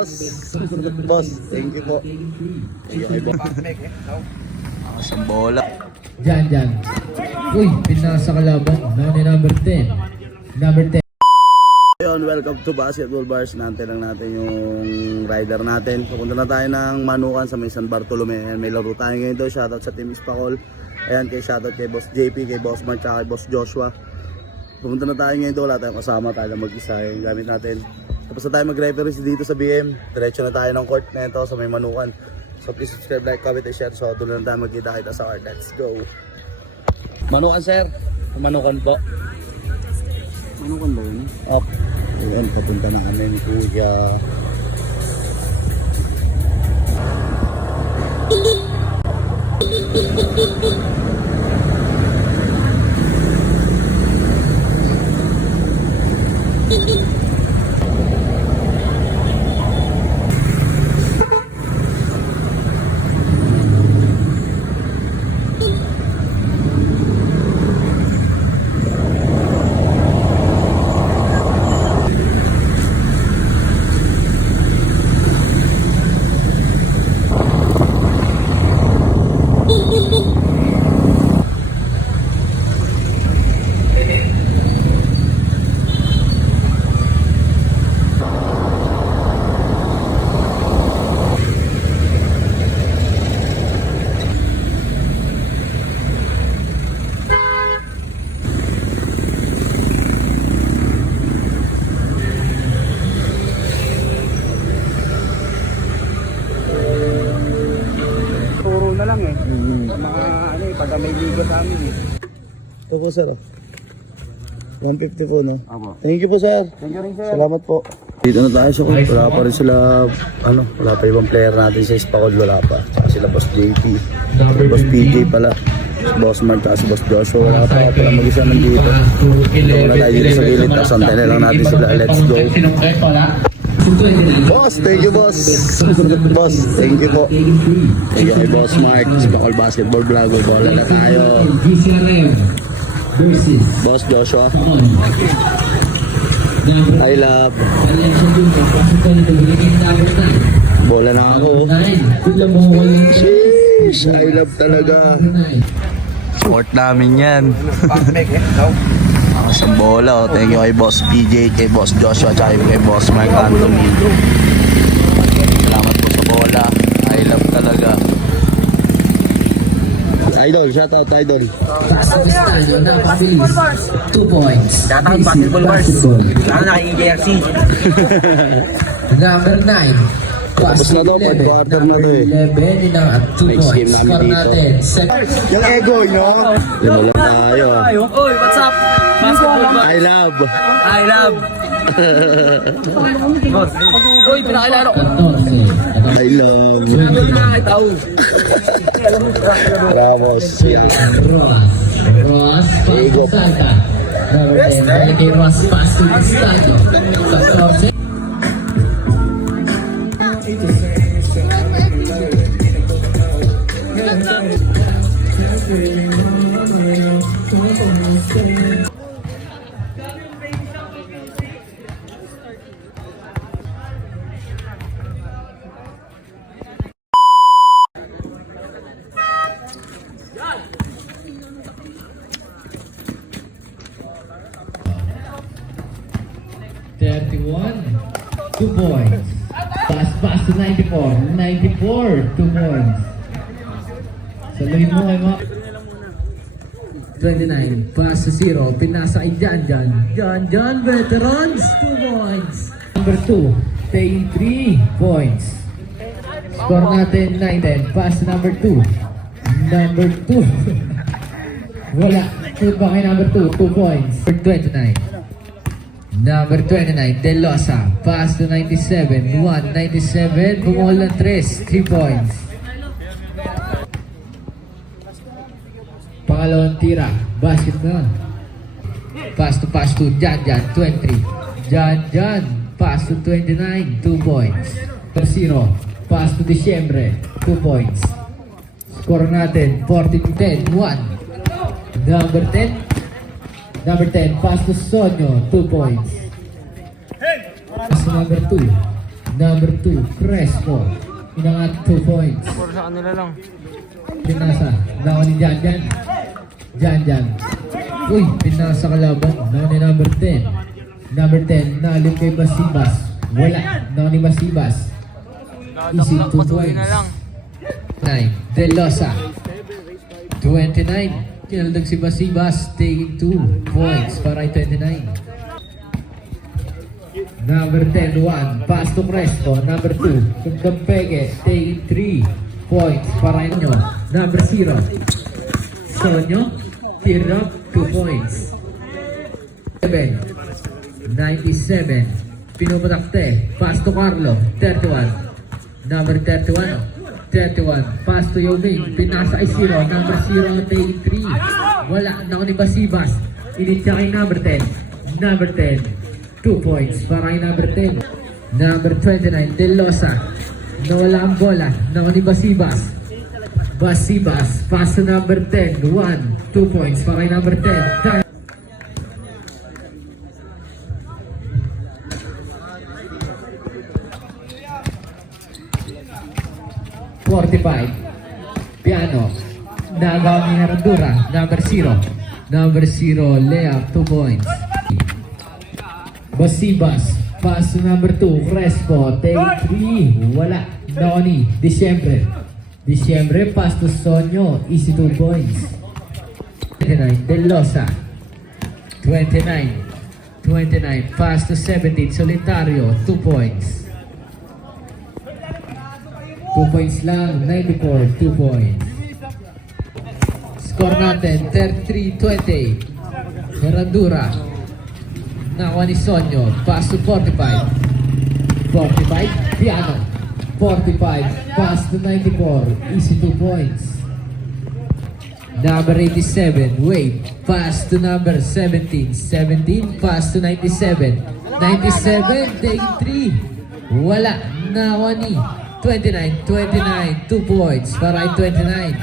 boss. Boss, thank you po. Thank you kay boss. Ang bola. Diyan, diyan. Uy, pinasa kalaban. Nani number 10. Number 10. Ayun, welcome to Basketball Bars. Nante lang natin yung rider natin. Pupunta na tayo ng Manukan sa may San Bartolome. Ayan, may laro tayo ngayon doon. Shoutout sa Team Ispacol. Ayan, kay shoutout kay Boss JP, kay Boss Mark, tsaka kay Boss Joshua. Pupunta na tayo ngayon doon. Wala tayong kasama. Tayo lang mag-isa yung gamit natin. Tapos na tayo mag-reference dito sa BM. Diretso na tayo ng court na ito sa may Manukan. So please subscribe, like, comment, and share. So doon na tayo magkita-kita sa court. Let's go. Manukan, sir. Manukan po. Manukan ba yun? Up. Ayan, papunta na kami ni Kuya. Turo na lang eh. Mm. Mga ano eh, pag may liga sa amin eh. Ito po, sir. 150 po, no? Apo. Thank you po, sir. Thank you rin sir. Salamat po. Dito na tayo sa court. Wala pa rin sila, ano, wala pa ibang player natin sa Spacol. Wala pa. Tsaka sila Boss JP. Boss PJ pala. Boss Mark, si Boss Joshua. Wala pa. Lang mag-isa nandito. Ito na tayo dito sa gilid. Tapos antay na lang natin sila. Let's go. Boss, thank you, boss. boss, thank you po. Thank you Boss Mark. Spacol Basketball Vlog. Bola na tayo. Versus Boss Joshua. on. Number I love. Valencia Junior. Pasukan ito. Binigyan number 9. Bola na ako. 9. Tula mo ko yung Sheesh, I love talaga. 9. Sport namin yan. Ang isang bola, oh. Thank you kay Boss PJ, kay Boss Joshua, tsaka kay Boss Mark Anthony. Salamat po sa bola. I love talaga. Idol, shout out Idol. Pasok Estadio. Napakabilis. 2 points. Basketball Bars. Basketball. Saan na EJRC? Number 9. Tapos na to, third quarter na to eh. 11 yun ang 2 Next game namin dito. Yung ego, no? Yan na lang tayo. Oy, what's up? Basketball. I love. I love. Uy, pinakilala ko. I love you. Ramos. Roas. Roas Pasto Santa. Roas Pasto Santa. 14. 91, 2 points. Pass pass to 94, 94, 2 points. Saluhin mo kay mga... 29, pass to 0, pinasa kay John John. John John, veterans, 2 points. Number 2, taking 3 points. Score natin 9 pass number 2. Number 2. Wala. Shoot ba kay number 2? 2 points. For 29. Number 29, De Losa. Pass to 97. 1, 97. Bumol ng 3. 3 points. Pangalawang tira. Basket na. Pass to pass to Jan Jan. 23. Jan Jan. Pass to 29. 2 points. Per 0. Pass to Disyembre. 2 points. Score natin. 14-10. 1. Number 10. Number 10, pass to Sonyo, 2 points. Number 2. Number 2, Crespo. Inangat 2 points. Puro sa kanila lang. Pinasa. Nako ni Jan Jan. Jan Jan. Uy, pinasa kalaban. Nako ni number 10. Number 10, nalim kay Basibas. Wala. Nako ni Basibas. Easy 2 Patuloy na points. lang. 9. De Losa. 29. Kinaldag si Basibas. Taking 2 points para kay 29. Number 10, 1. Pass to Crespo. Number 2. Kumpempege. Taking 3 points para inyo. Number 0. Sonyo. Tirap 2 points. 7. 97. Pinupatakte. Pass to Carlo. 31. Number 31. 31. Pass to Yoming. Pinasa ay 0. Number 0. Taking 3. Wala. Naku ni Basibas. Initya kay number 10. Number 10. 2 points para kay number 10. Number 29. De Losa. Nawala ang bola. Naku ni Basibas. Basibas. Pass to number 10. 1. 2 points para kay number 10. Time. Forty-five. Piano. Nagawa ni Herradura. Number zero. Number zero. Layup. Two points. Basibas. Pass number two. Crespo. Take three. Wala. Noni. Disyembre. Disyembre. Pass to Sonyo. Easy two points. 29. Delosa. 29. 29. Pass to 17. Solitario. Two points. Two points lang. 94. Two points. Score natin. 33-20. Herradura. Nakuha ni Sonyo. Pass to 45. 45. Piano. 45. Pass to 94. Easy 2 points. Number 87. Wade. Pass to number 17. 17. Pass to 97. 97. Take 3. Wala. Nakuha ni 29. 29. 2 points. Para ay 29.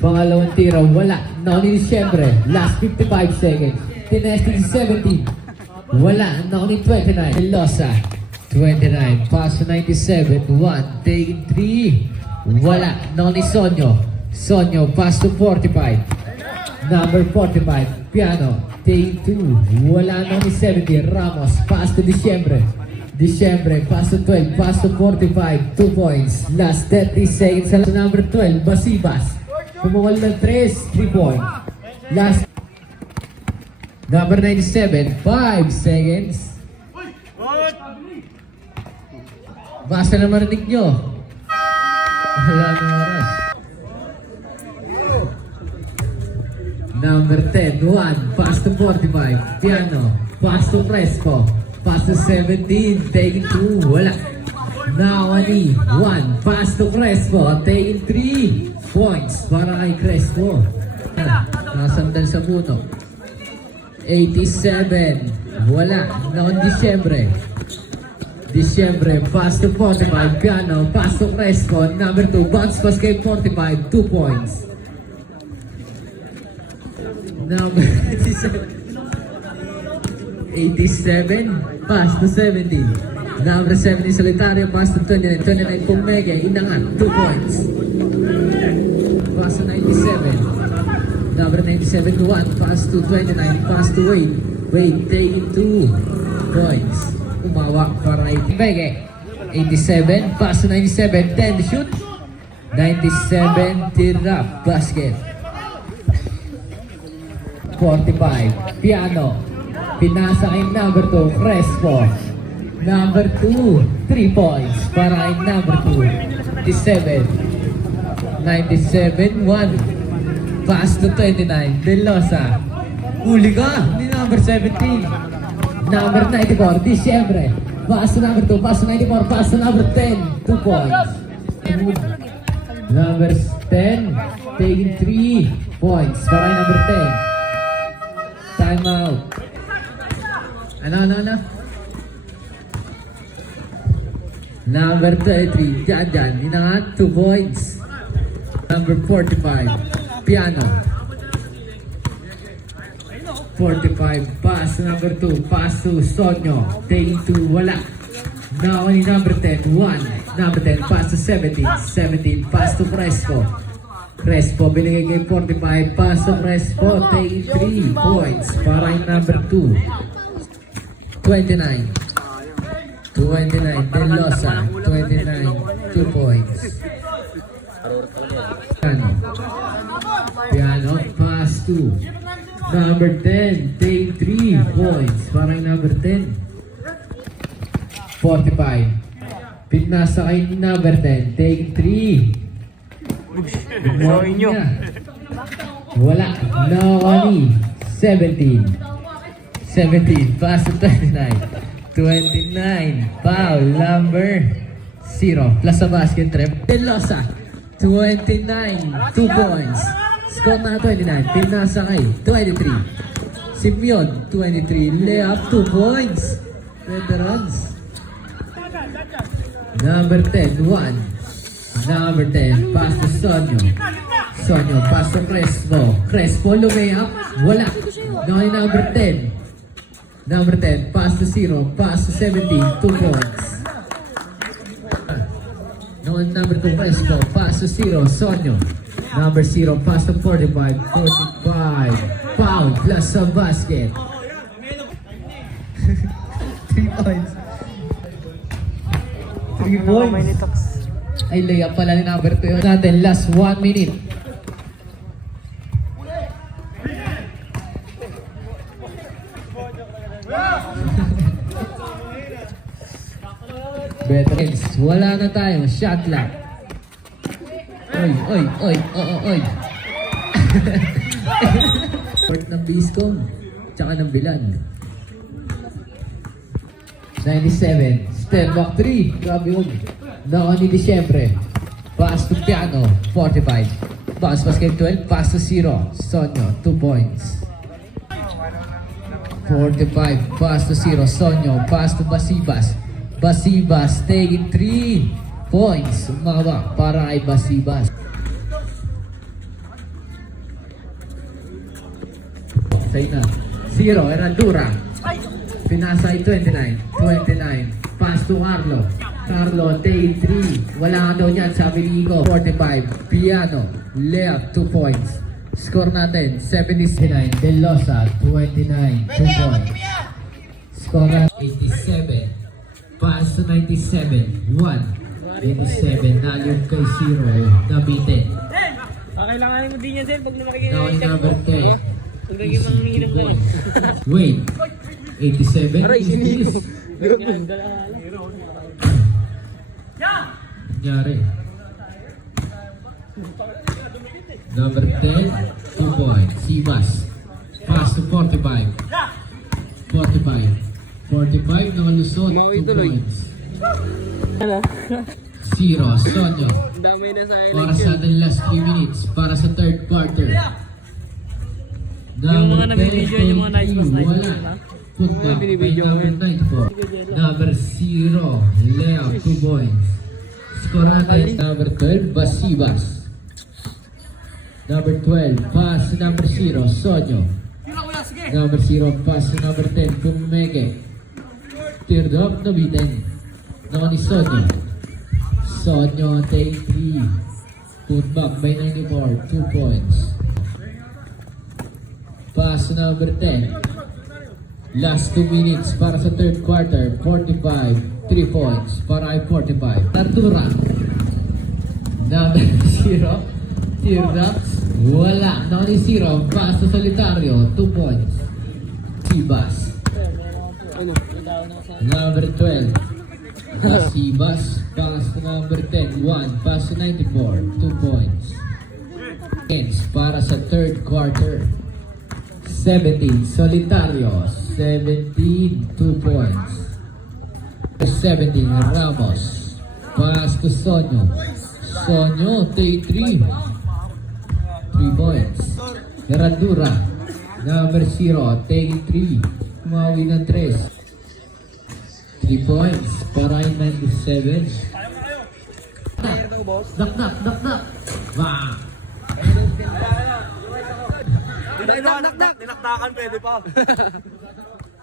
Pangalawang tira, wala. Nauni ni Siyempre. Last 55 seconds. Tinesting si 17. Wala. Nauni 29. Losa. 29. Pass to 97. 1. Taking 3. Wala. Nauni Sonyo. Sonyo. Pass to 45. Number 45. Piano. Taking 2. Wala nauni 70. Ramos. Pass to Disyembre. To 12. Pass to 45. 2 points. Last 30 seconds. Sa number 12. Basibas. Pumuwal ng 3, 3 point. Last. Number 97, 5 seconds. Basta na marinig nyo. Wala na oras. Number 10, 1, pass to 45. Piano, pass to Crespo. Pass to 17, taking 2, wala. Now, ani, 1, pass to Crespo. Taking 3 points para kay Crespo. Nasandal sa puno. 87, wala. Noon Disyembre. Disyembre, pass to 45, piano, pass to Crespo, number 2, bounce pass kay 45, 2 points. Number 87, 87, pass to 17. Number 70, Solitario, pass to 29, 29, Pumege, inangat, 2 points. Pass to 97. Number 97 to 1. Pass to 29. Pass to Wade. Wade taking 2 points. Umawak para Pege. 87. Pass to 97. 10 to shoot. 97. Tira. Basket. 45. Piano. Pinasa kay number 2. Crespo. Number 2. 3 points para kay number 2. 57. 97, 1. Pass to 29, Delosa. Huli ka, ni number 17. Number 94, Disyembre. Pass to number 2, pass to 94, pass to number 10, 2 points. Number 10, taking 3 points para number 10. Time out. Ano, ano, ano? Number 33, Jan Jan, inangat, 2 points. Number 45, Piano. 45, pass number 2, pass to Sonyo, taking 2, wala. Now only number 10, 1, number 10, pass to 17, 17, pass to Crespo. Crespo, binigay kay 45, pass to Crespo, taking 3 points, para yung number 2. 29. 29, Del Losa, 29, 2 points. Piano. Piano, pass 2. Number 10, take 3 points. Parang number 10. 45. Pinasa kay number 10, take 3. Showing nyo. Wala. Money. 17. 17. Pass to 29. 29. Foul. Number 0. Plus sa basket trip. Pelosa. 29. 2 points. Score na 29. Pinasa kay 23. Simeon. 23. Layup. 2 points. Veterans. Number 10. 1. Number 10. Pass to Sonyo. Sonyo. Pass to Crespo. Crespo. Lumayap. Wala. No, number 10. Number 10, pass to 0, pass to 17, 2 points. Number 2, Crespo, pass to 0, Sonyo. Number 0, pass to 45, 45. Foul, plus sa basket. 3 points. 3 points. Ay, layup pala ni number 2 yun natin. Last 1 minute. Veterans, wala na tayo. Shot clock. Oy, oy, oy, oo, oy. Port ng Biscom, tsaka ng Bilan. 97, step back 3. Grabe yun. Naka ni Disyembre. Pass to Piano, 45. Bounce basket 12, pass to 0. Sonyo, 2 points. 45, pass to 0. Sonyo, pass to Basibas. Basibas taking 3 points. Umaba para kay Basibas. Say na. 0, Heraldura. Pinasa ay 29. 29. Pass to Carlo. Carlo, take 3. Wala ka daw niyan, sabi ni Igo. 45. Piano. Layup, 2 points. Score natin, 79. De Losa, 29. 2 points. Score na 87. Pass to 97. 1. 87. Nalyung kay 0. Nabitin. Kailangan mo din yan, Zen, pag namakikita Now in number 10. Pag naging manginginom ka eh. Wait. 87. Aray, sinilo. Nangyari. Number 10, 2 points. Sibas. Pass to 45. 45. 45 nakalusot. Umawi 2 tuloy. points. Ano? Zero. Sonyo. Damay na sa Para sa ating last 3 minutes. Para sa third quarter. Yung mga nabibidyo, yung mga nice pass, nice Wala. ha? Put Yung mga back by number yun. 94. Number 0. Leo. 2 points. Score natin. Number 12. Basibas. Number 12. Pass number 0. Sonyo. Number 0. Pass number 10. Pumeke. Teardrop. Nabitin. Naman ni Sonyo. Sonyo. Take 3. Put back by 94. 2 points. Pass number 10. Last 2 minutes para sa third quarter. 45. 3 points para ay 45. Tartura. Number 0. Teardrops. Wala. Na ni 0. Pass to Solitario. 2 points. Sibas. Number 12. Sibas. Pass to number 10. 1. Pass to 94. 2 points. Hens para sa third quarter. 17, Solitario, 17, 2 points. 17, Ramos, pass to Sonyo. Sonyo, take 3, 3 points. Heraldura, number 0, take 3, umawi ng 3. 3 points, para yung 97. Knock, knock, knock, knock. Wow. Tinaktakan pwede pa.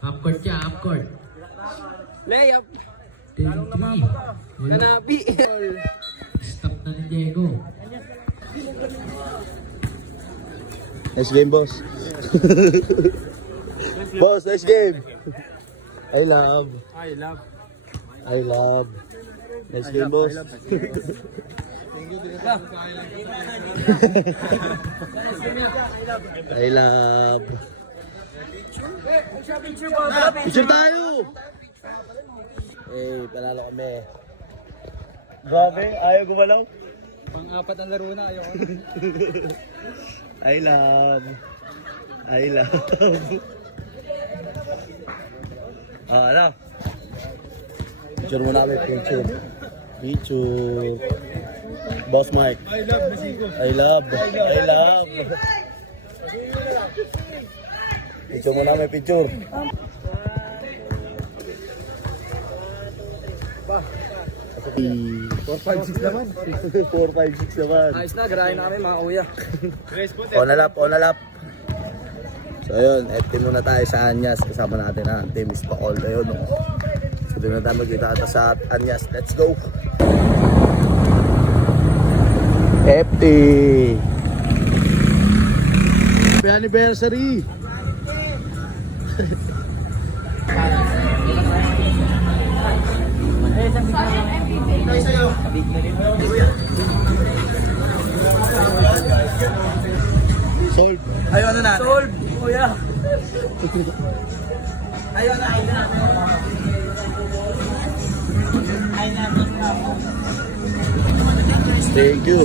Half court siya, half court. Layup. Take 3. Wala. Kanapi. Stop na ni Diego. Nice game, boss. boss, nice game. I love. I love. I love. Nice game, boss. I love. Picture tayo! Eh, panalo kami. Grabe, ayaw gumalaw. Pang-apat ang laro na kayo. I love. I love. ah, ano? Picture mo namin, picture. Picture. Boss Mike. I love Basigo. I love. I love. Picture mo namin, picture. Four, five, six naman. Four, five, six naman. Ayos na, garahin na kami mga kuya. On a lap, on a lap. So ayun, FT muna tayo sa Anyas. Kasama natin ang team is Pakol. Ayun, no. So doon na tayo magkita ata sa Anyas. Let's go! FT! Happy anniversary! Solve! Ayaw na natin. Solve, kuya. Ayaw na, ayaw na. Thank you.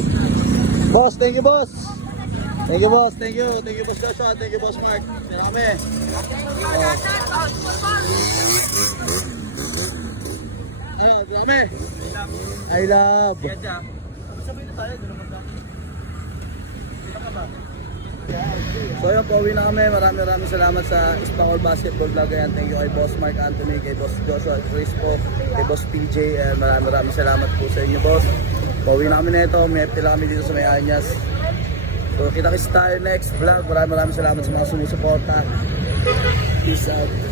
Boss, thank you, boss. Thank you, boss. Thank you. Thank you, boss Joshua. Thank you, boss Mark. Tira kami. Oh. Ano, tira kami. I love. So yun, pauwi na kami. Maraming maraming salamat sa Ispakol Basketball Vlog. Ayan, thank you kay Boss Mark Anthony, kay Boss Joshua Crispo, kay Boss PJ. And maraming maraming salamat po sa inyo, boss. Pauwi na kami na ito. May lang kami dito sa May Anyas. So kita-kits tayo next vlog. Maraming maraming salamat sa mga sumusuporta. Peace out.